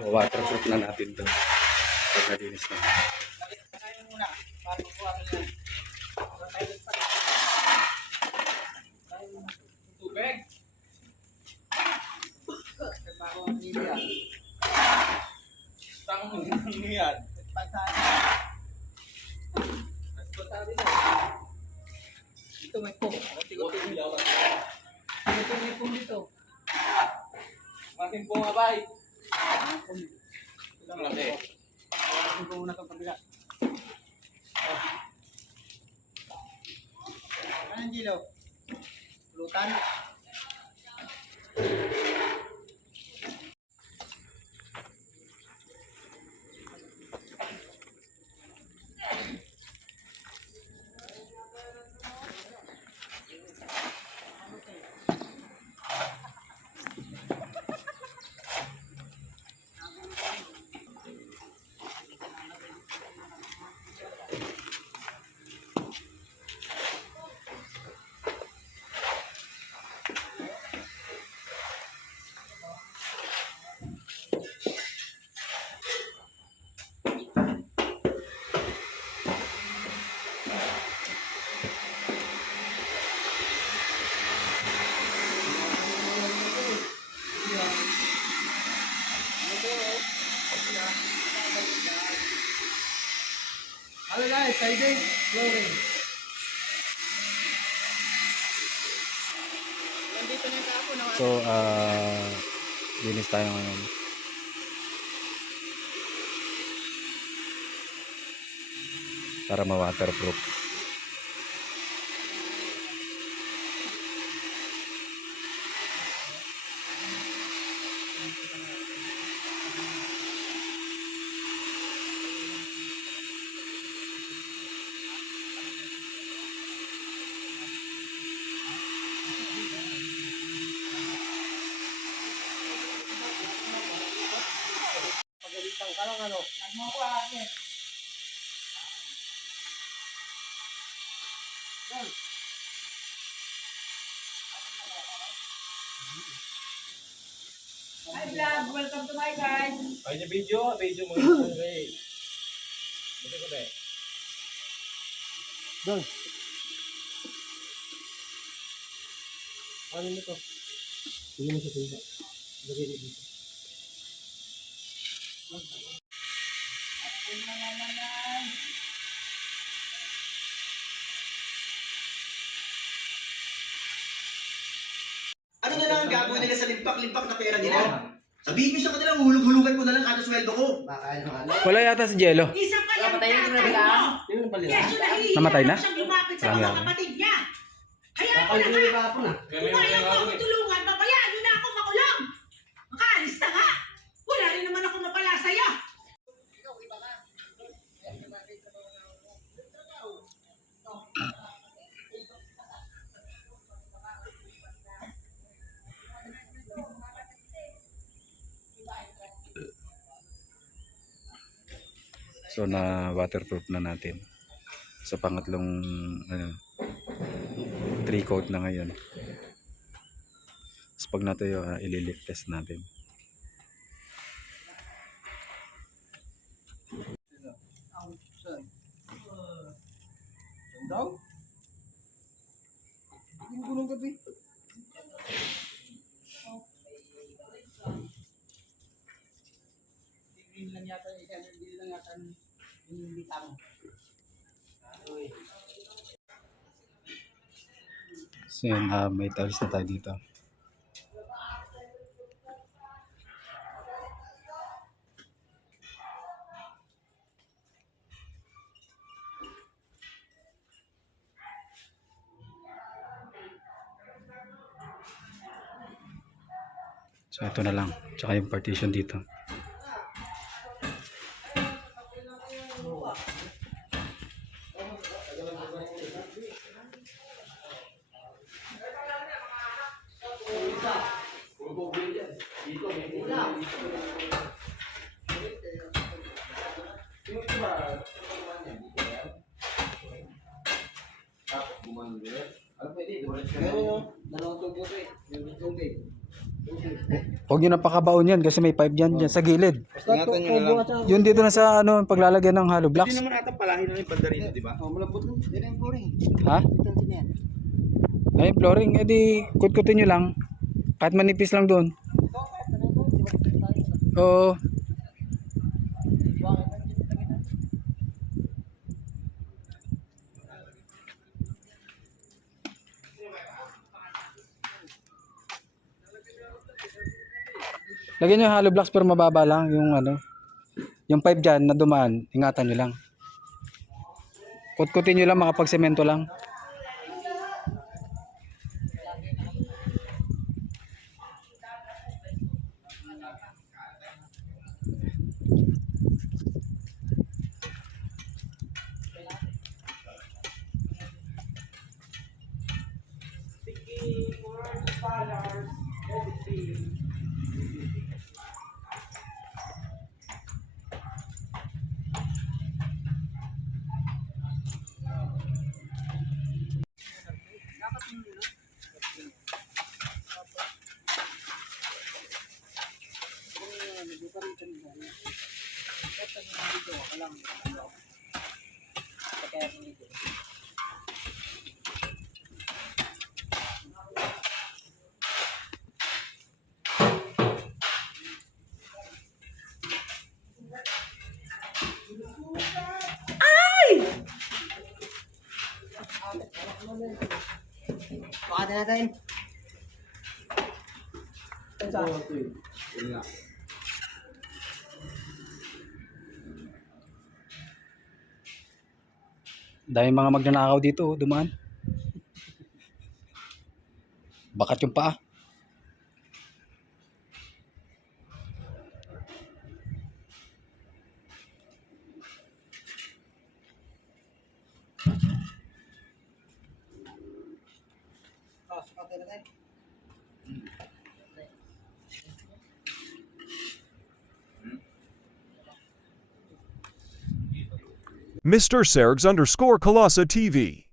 So, waterproof na natin ito. Pag nalinis na. Tubig. Tanong mo yan. Ito may pong. Ito may pong dito. Mating pong abay. Ito lang natin. Mating pong muna itong pagbigat. Anong kilo? Lutan. Hello guys, siding, flooring. Nandito na yung kapo na. So, linis tayo ngayon. Para ma-waterproof. Pagalitan ka lang ano. Ano ko ate? Hi vlog, welcome to my guys. Ay, yung video mo. Okay. Buti ko ba? Doon. Ano nito? Sige mo sa tuba. Lagay mo dito. Ano na lang ang gagawin nila sa limpak-limpak na pera nila? Sabihin nyo sa kanila, hulog-hulugan ko na lang kada sweldo ko. Wala yata si Jello. Isang kaya Napatay na tatay nila. mo. Yun ang palila. Yes, yun nahihiya Namatay na? mo siyang lumapit sa Marami mga ako. kapatid niya. Kaya ako Kapal na din yung nga, kapon ah. kung ayaw mo akong tulungan, pabayaan nyo na ako makulong. Makaalis na nga. Wala rin naman ako mapala sa'yo. So, na waterproof na natin. Sa pangatlong, 3 coat na ngayon. Tapos pag natuyo, ililit test natin. din lang yata, hindi lang yata yung bitang. So yun, may tiles na tayo dito. So ito na lang, tsaka yung partition dito. Huwag nyo na pakabaon yan kasi may pipe dyan, dyan sa gilid. Ingatan nyo na lang. Yun dito na sa ano, paglalagyan ng hollow blocks. Hindi naman ata palahin na yung banda rito, di ba? Malambot lang. Yan ang flooring. Ha? Ay, flooring. Eh di, kut-kutin nyo lang. Kahit manipis lang doon. Oo. Lagyan nyo yung hollow blocks pero mababa lang yung ano. Yung pipe dyan na dumaan, ingatan nyo lang. Kut-kutin nyo lang, makapagsemento lang. Pakata natin. Dahil mga magnanakaw dito, dumaan. Bakat yung paa. Pakata natin. Mr. Sergs _ Colossa TV.